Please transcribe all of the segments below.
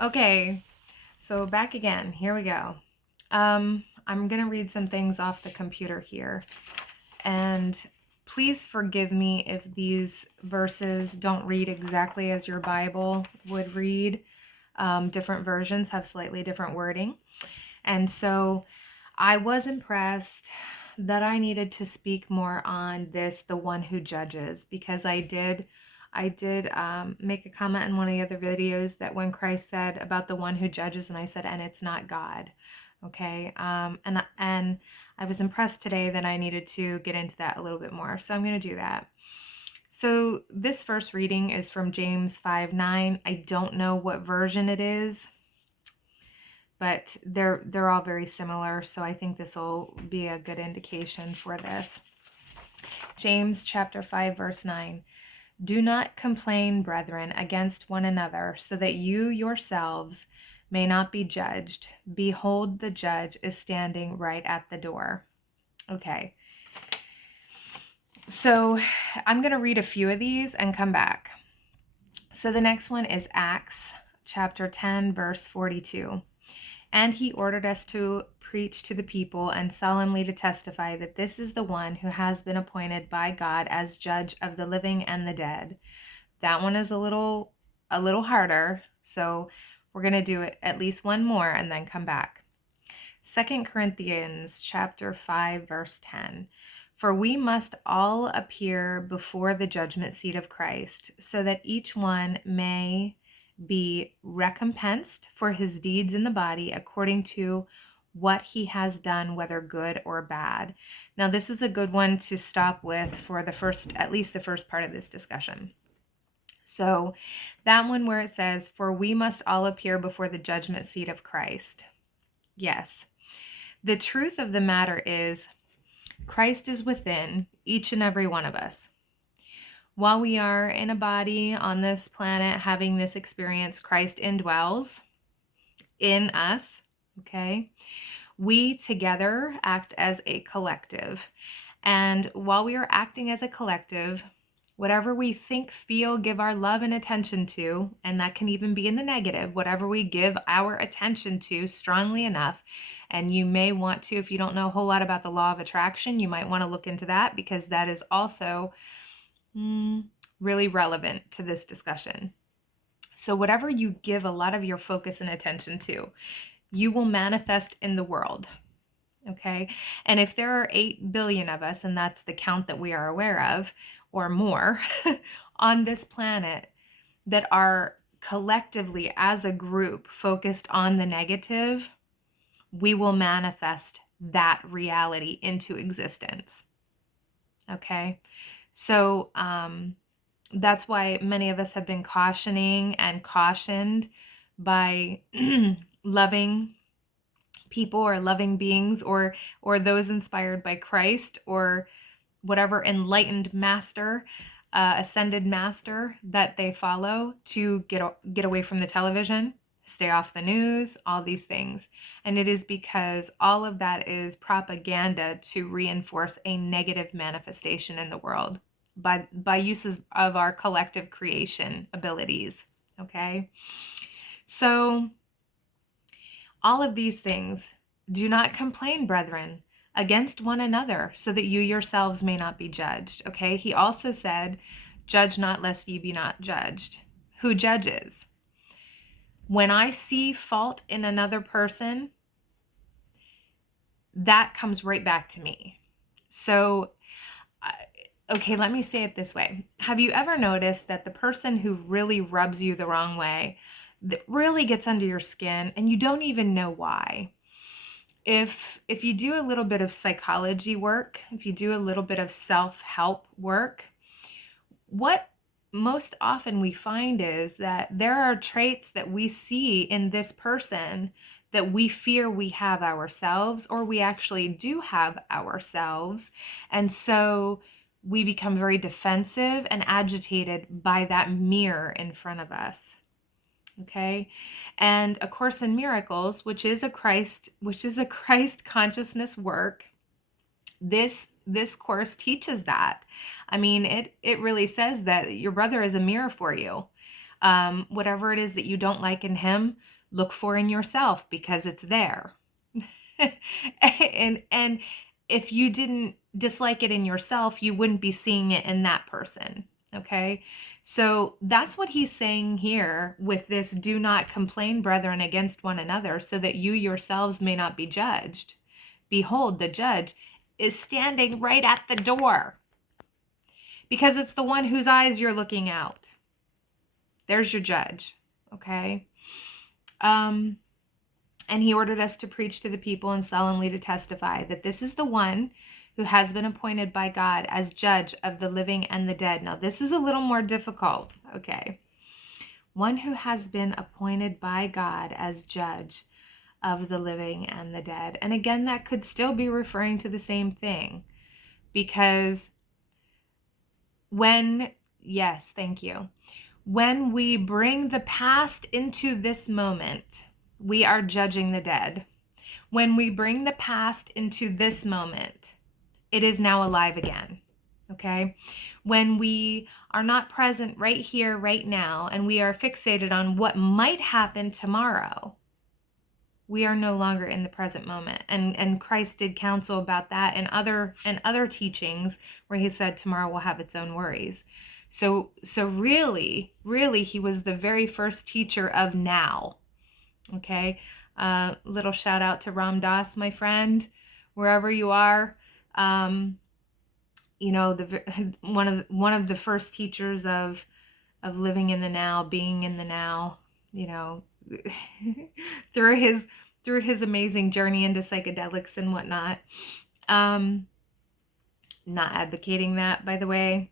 Okay, so back again. Here we go. I'm going to read some things off the computer here. And please forgive me if these verses don't read exactly as your Bible would read. Different versions have slightly different wording. And so I was impressed that I needed to speak more on this, the one who judges, because I did make a comment in one of the other videos that when Christ said about the one who judges, and I said, and it's not God. Okay. And I was impressed today that I needed to get into that a little bit more. So I'm going to do that. So this first reading is from James 5:9. I don't know what version it is, but they're all very similar, so I think this will be a good indication for this. James chapter 5 verse 9. Do not complain, brethren, against one another, so that you yourselves may not be judged. Behold, the judge is standing right at the door. Okay. So I'm going to read a few of these and come back. So the next one is Acts chapter 10 verse 42. And he ordered us to preach to the people and solemnly to testify that this is the one who has been appointed by God as judge of the living and the dead. That one is a little harder, so we're going to do it at least one more and then come back. 2 Corinthians chapter 5 verse 10. For we must all appear before the judgment seat of Christ, so that each one may be recompensed for his deeds in the body according to what he has done, whether good or bad. Now, this is a good one to stop with for at least the first part of this discussion. So that one where it says, for we must all appear before the judgment seat of Christ. Yes. The truth of the matter is, Christ is within each and every one of us. While we are in a body on this planet having this experience, Christ indwells in us, okay? We together act as a collective. And while we are acting as a collective, whatever we think, feel, give our love and attention to, and that can even be in the negative, whatever we give our attention to strongly enough, and you may want to, if you don't know a whole lot about the law of attraction, you might want to look into that because that is also really relevant to this discussion. So whatever you give a lot of your focus and attention to, you will manifest in the world. Okay. And if there are 8 billion of us, and that's the count that we are aware of, or more, on this planet that are collectively as a group focused on the negative, we will manifest that reality into existence. Okay. So that's why many of us have been cautioning and cautioned by loving people or loving beings or those inspired by Christ or whatever enlightened master, ascended master that they follow, to get away from the television, stay off the news, all these things. And it is because all of that is propaganda to reinforce a negative manifestation in the world by uses of our collective creation abilities. Okay, so all of these things, do not complain, brethren, against one another, so that you yourselves may not be judged. Okay, he also said, judge not lest ye be not judged. Who judges? When I see fault in another person, that comes right back to me. So, okay, let me say it this way. Have you ever noticed that the person who really rubs you the wrong way, that really gets under your skin, and you don't even know why? If you do a little bit of psychology work, if you do a little bit of self-help work, what most often we find is that there are traits that we see in this person that we fear we have ourselves, or we actually do have ourselves. And so we become very defensive and agitated by that mirror in front of us. Okay. And A Course in Miracles, which is a Christ consciousness work, this course teaches that. I mean, it really says that your brother is a mirror for you. Whatever it is that you don't like in him, look for in yourself, because it's there. and if you didn't dislike it in yourself, you wouldn't be seeing it in that person. Okay, so that's what he's saying here with this: do not complain, brethren, against one another, so that you yourselves may not be judged. Behold, the judge is standing right at the door, because it's the one whose eyes you're looking out. There's your judge. Okay. And he ordered us to preach to the people and solemnly to testify that this is the one who has been appointed by God as judge of the living and the dead. Now, this is a little more difficult. Okay. One who has been appointed by God as judge of the living and the dead. And again, that could still be referring to the same thing, because yes, thank you. When we bring the past into this moment, we are judging the dead. When we bring the past into this moment, it is now alive again. Okay? When we are not present right here, right now, and we are fixated on what might happen tomorrow, we are no longer in the present moment. And Christ did counsel about that in other teachings, where he said tomorrow will have its own worries. So really, he was the very first teacher of now. Okay. Little shout out to Ram Dass, my friend, wherever you are. One of the first teachers of living in the now, being in the now, through his amazing journey into psychedelics and whatnot. Not advocating that, by the way.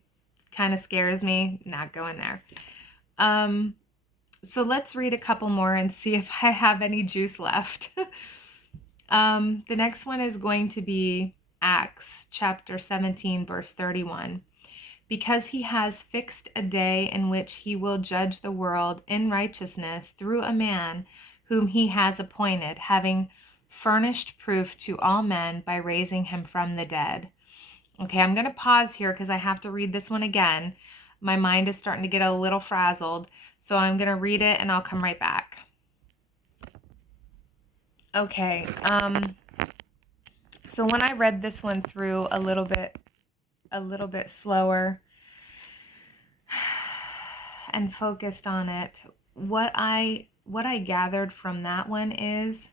Kind of scares me. Not going there. So let's read a couple more and see if I have any juice left. The next one is going to be Acts chapter 17, verse 31. Because he has fixed a day in which he will judge the world in righteousness through a man whom he has appointed, having furnished proof to all men by raising him from the dead. Okay, I'm going to pause here because I have to read this one again. My mind is starting to get a little frazzled, so I'm going to read it and I'll come right back. Okay, so when I read this one through a little bit slower and focused on it, what I gathered from that one is,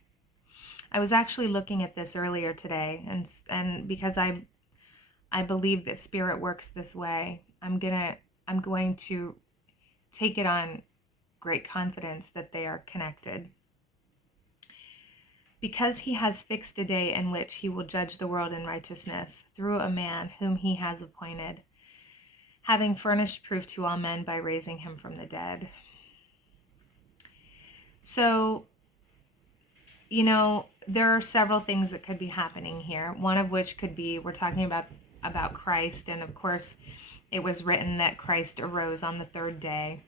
I was actually looking at this earlier today, and because I believe that Spirit works this way, I'm going to take it on great confidence that they are connected. Because he has fixed a day in which he will judge the world in righteousness through a man whom he has appointed, having furnished proof to all men by raising him from the dead. So, there are several things that could be happening here. One of which could be, we're talking about Christ, and of course it was written that Christ arose on the third day.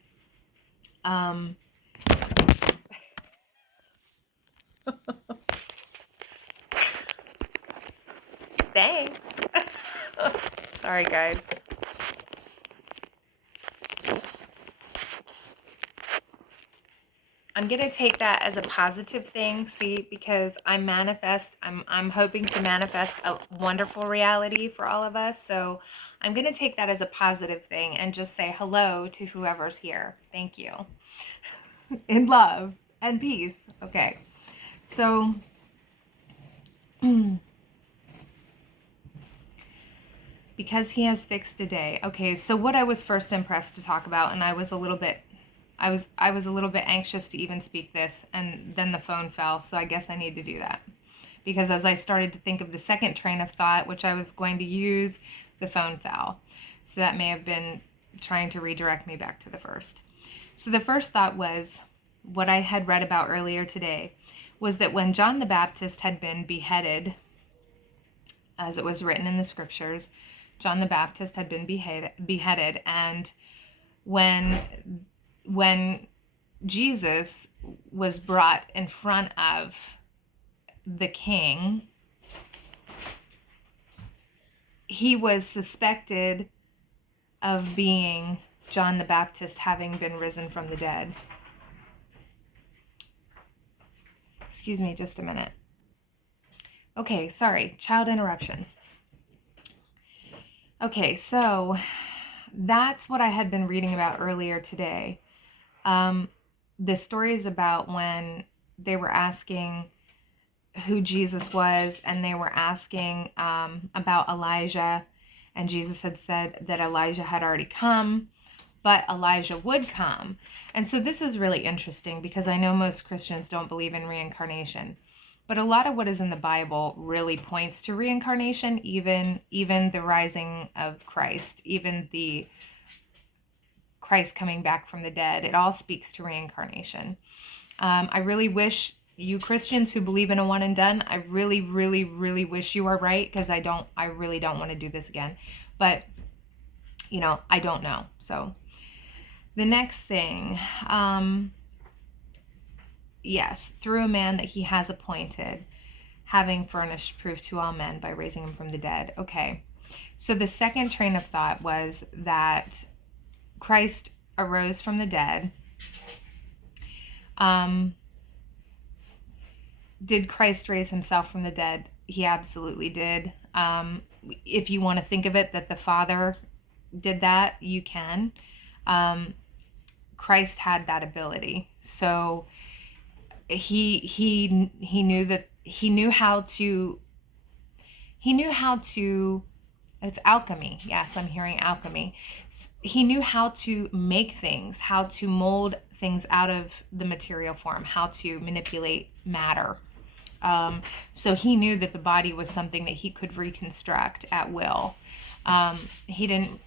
Thanks. Sorry, guys. I'm going to take that as a positive thing, see, because I'm hoping to manifest a wonderful reality for all of us. So I'm going to take that as a positive thing and just say hello to whoever's here. Thank you. In love and peace. Okay. So because he has fixed a day. Okay, so what I was first impressed to talk about, and I was a little bit anxious to even speak this, and then the phone fell, so I guess I need to do that. Because as I started to think of the second train of thought, which I was going to use, the phone fell. So that may have been trying to redirect me back to the first. So the first thought was, what I had read about earlier today, was that when John the Baptist had been beheaded, as it was written in the scriptures, John the Baptist had been beheaded, and when Jesus was brought in front of the king, he was suspected of being John the Baptist having been risen from the dead. Excuse me just a minute. Okay, sorry, child interruption. Okay, so that's what I had been reading about earlier today. The story is about when they were asking who Jesus was, and they were asking about Elijah, and Jesus had said that Elijah had already come, but Elijah would come. And so this is really interesting because I know most Christians don't believe in reincarnation, but a lot of what is in the Bible really points to reincarnation, even the rising of Christ, even the Christ coming back from the dead. It all speaks to reincarnation. I really wish you Christians who believe in a one and done, I really, really, really wish you are right, because I really don't want to do this again. But, I don't know. So the next thing, yes, through a man that he has appointed, having furnished proof to all men by raising him from the dead. Okay. So the second train of thought was that Christ arose from the dead. Did Christ raise himself from the dead? He absolutely did. If you want to think of it that the Father did that, you can. Christ had that ability. So he knew how to, it's alchemy. Yes, I'm hearing alchemy. He knew how to make things, how to mold things out of the material form, how to manipulate matter. So he knew that the body was something that he could reconstruct at will. He didn't,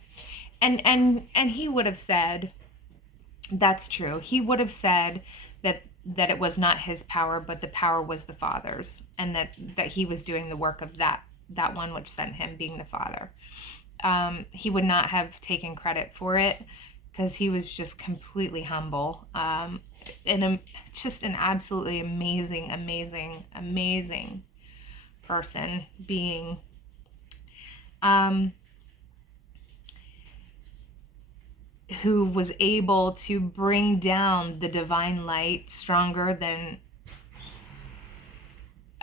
and he would have said, that's true. He would have said that it was not his power, but the power was the Father's, and that he was doing the work of that one which sent him, being the Father. He would not have taken credit for it, because he was just completely humble. And just an absolutely amazing person, being. Who was able to bring down the divine light stronger than,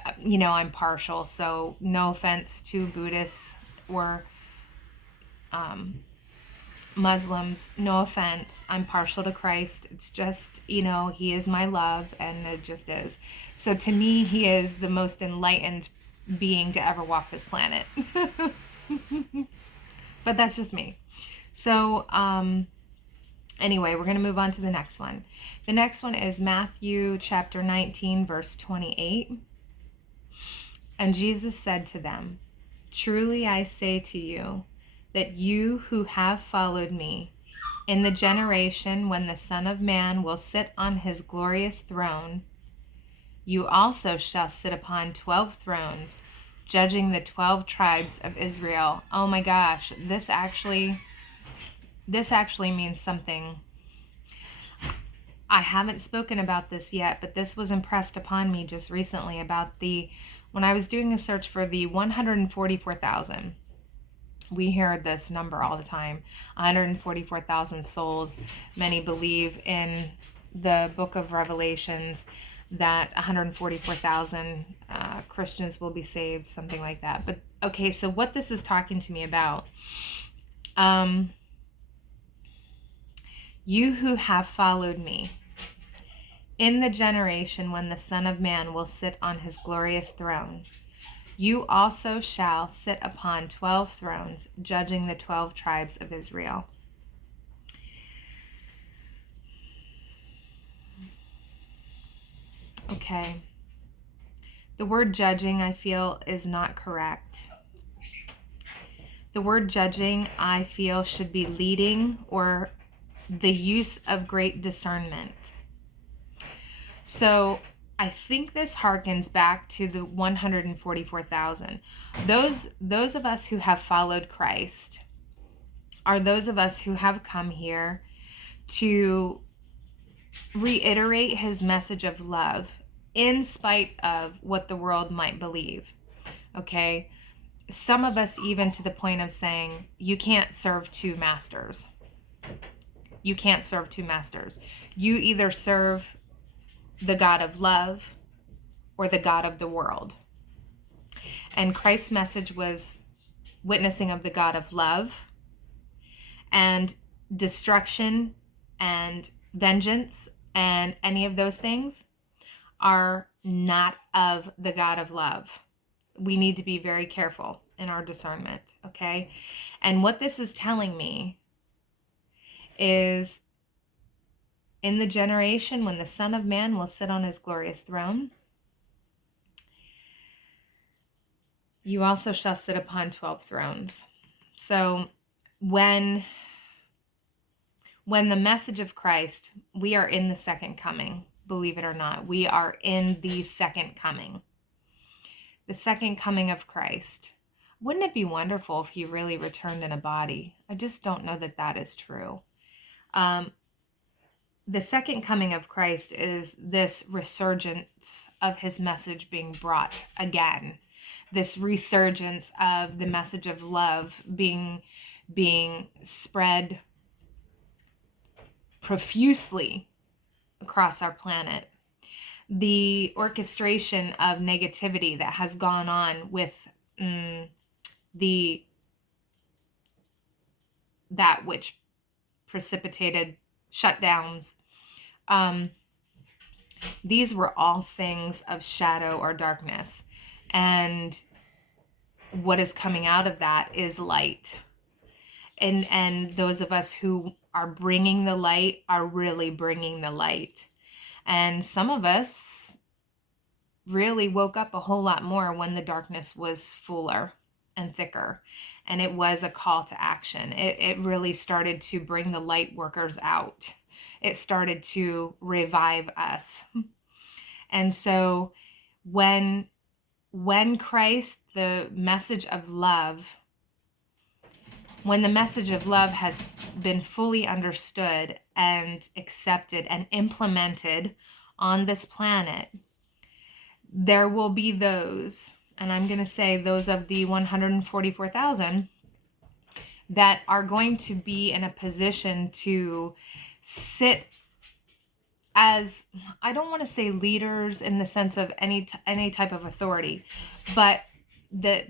I'm partial, so no offense to Buddhists or Muslims, no offense. I'm partial to Christ. It's just, he is my love, and it just is. So to me, he is the most enlightened being to ever walk this planet. But that's just me. So, anyway, we're going to move on to the next one. The next one is Matthew chapter 19, verse 28. And Jesus said to them, "Truly I say to you, that you who have followed me, in the generation when the Son of Man will sit on his glorious throne, you also shall sit upon 12 thrones, judging the 12 tribes of Israel." Oh my gosh, this actually means something. I haven't spoken about this yet, but this was impressed upon me just recently about when I was doing a search for the 144,000. We hear this number all the time, 144,000 souls. Many believe in the book of Revelations that 144,000 Christians will be saved, something like that. But okay, so what this is talking to me about, you who have followed me, in the generation when the Son of Man will sit on his glorious throne, you also shall sit upon 12 thrones, judging the 12 tribes of Israel. Okay. The word judging, I feel, is not correct. The word judging, I feel, should be leading, or the use of great discernment. So I think this harkens back to the 144,000. Those of us who have followed Christ are those of us who have come here to reiterate his message of love in spite of what the world might believe. Okay? Some of us even to the point of saying, you can't serve two masters. You can't serve two masters. You either serve the God of love or the God of the world. And Christ's message was witnessing of the God of love, and destruction and vengeance and any of those things are not of the God of love. We need to be very careful in our discernment, okay? And what this is telling me is, in the generation when the Son of Man will sit on his glorious throne, you also shall sit upon 12 thrones. So when the message of Christ, we are in the second coming, believe it or not. We are in the second coming. The second coming of Christ. Wouldn't it be wonderful if he really returned in a body? I just don't know that that is true. The second coming of Christ is this resurgence of his message being brought again. This resurgence of the message of love being spread profusely across our planet. The orchestration of negativity that has gone on with that which precipitated shutdowns. These were all things of shadow or darkness. And what is coming out of that is light. And those of us who are bringing the light are really bringing the light. And some of us really woke up a whole lot more when the darkness was fuller and thicker. And it was a call to action. It really started to bring the light workers out. It started to revive us. And so when Christ, the message of love, when the message of love has been fully understood and accepted and implemented on this planet, there will be those, and I'm going to say those of the 144,000, that are going to be in a position to sit as, I don't want to say leaders in the sense of any type of authority, but that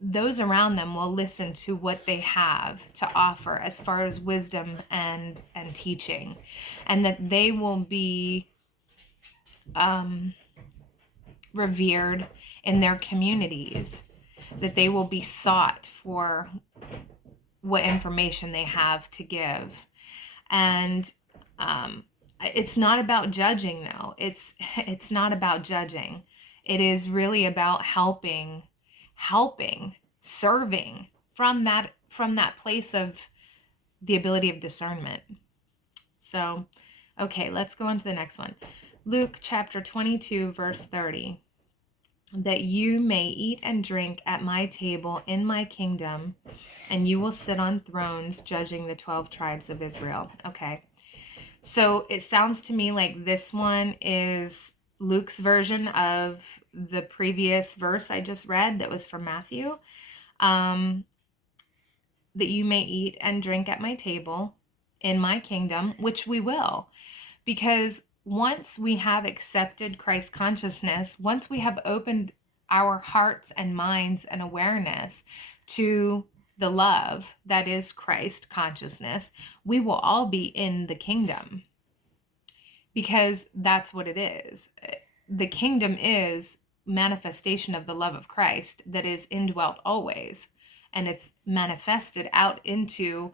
those around them will listen to what they have to offer as far as wisdom and teaching, and that they will be revered in their communities, that they will be sought for what information they have to give. And it's not about judging, though. It's not about judging. It is really about helping, serving from that place of the ability of discernment. So, okay, let's go on to the next one. Luke chapter 22, verse 30. That you may eat and drink at my table in my kingdom, and you will sit on thrones judging the 12 tribes of Israel. Okay. So it sounds to me like this one is Luke's version of the previous verse I just read that was from Matthew. That you may eat and drink at my table in my kingdom, which we will. Because once we have accepted Christ consciousness, once we have opened our hearts and minds and awareness to the love that is Christ consciousness, we will all be in the kingdom, because that's what it is. The kingdom is manifestation of the love of Christ that is indwelt always, and it's manifested out into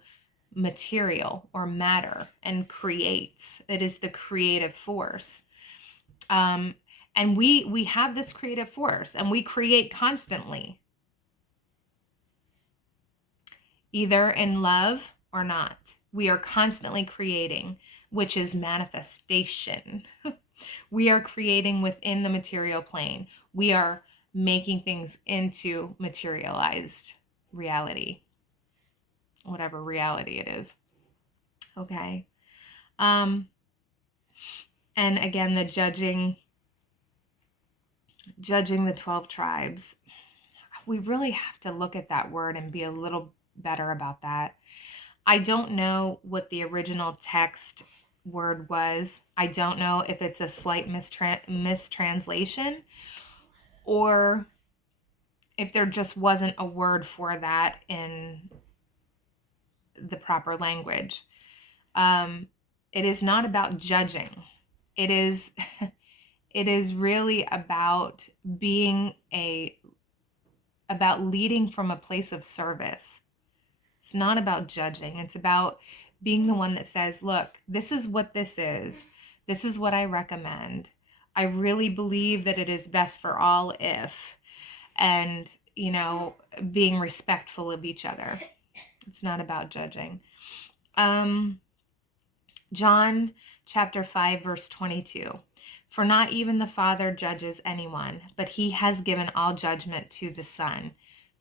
material or matter and creates. It is the creative force. And we have this creative force, and we create constantly, either in love or not. We are constantly creating, which is manifestation. We are creating within the material plane. We are making things into materialized reality, whatever reality it is. Okay. And again, the judging the 12 tribes. We really have to look at that word and be a little better about that. I don't know what the original text word was. I don't know if it's a slight mistranslation or if there just wasn't a word for that in the proper language. It is not about judging. It is it is really about about leading from a place of service. It's not about judging. It's about being the one that says, look, this is what this is. This is what I recommend. I really believe that it is best for all if, and, being respectful of each other. It's not about judging. John chapter 5, verse 22. For not even the Father judges anyone, but he has given all judgment to the Son.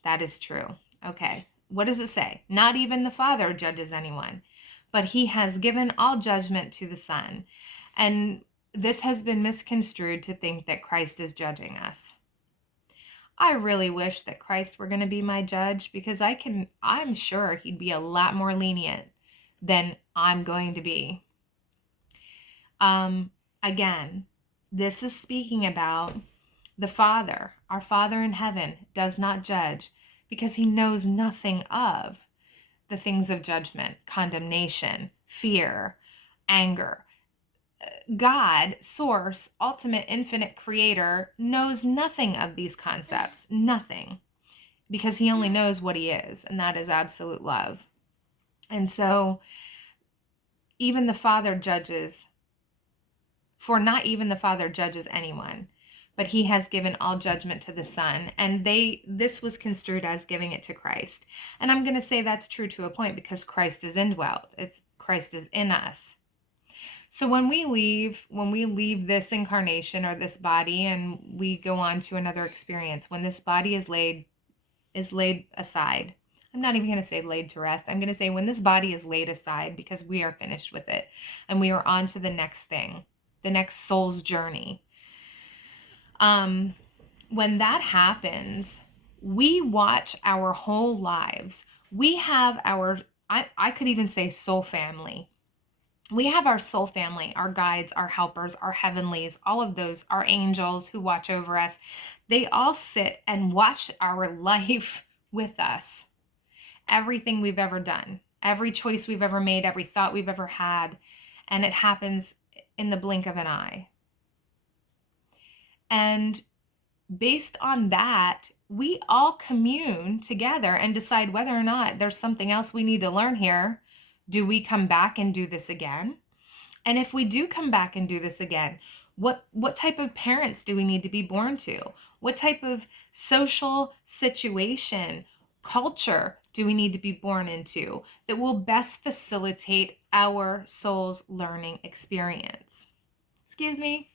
That is true. Okay. What does it say? Not even the Father judges anyone, but he has given all judgment to the Son. And this has been misconstrued to think that Christ is judging us. I really wish that Christ were going to be my judge, because I'm sure he'd be a lot more lenient than I'm going to be. Again, this is speaking about the Father. Our Father in heaven does not judge because he knows nothing of the things of judgment, condemnation, fear, anger. God, source, ultimate, infinite creator, knows nothing of these concepts, nothing, because he only knows what he is, and that is absolute love. And so even the Father judges, for not even the Father judges anyone, but he has given all judgment to the Son. And this was construed as giving it to Christ. And I'm going to say that's true to a point, because Christ is indwelt. Christ is in us. So when we leave this incarnation or this body and we go on to another experience, when this body is laid aside, I'm not even going to say laid to rest. I'm going to say when this body is laid aside, because we are finished with it and we are on to the next thing, the next soul's journey. When that happens, we watch our whole lives. We have I could even say soul family. We have our soul family, our guides, our helpers, our heavenlies, all of those, our angels who watch over us. They all sit and watch our life with us. Everything we've ever done, every choice we've ever made, every thought we've ever had, and it happens in the blink of an eye. And based on that, we all commune together and decide whether or not there's something else we need to learn here. Do we come back and do this again? And if we do come back and do this again, what type of parents do we need to be born to? What type of social situation, culture do we need to be born into that will best facilitate our soul's learning experience? Excuse me.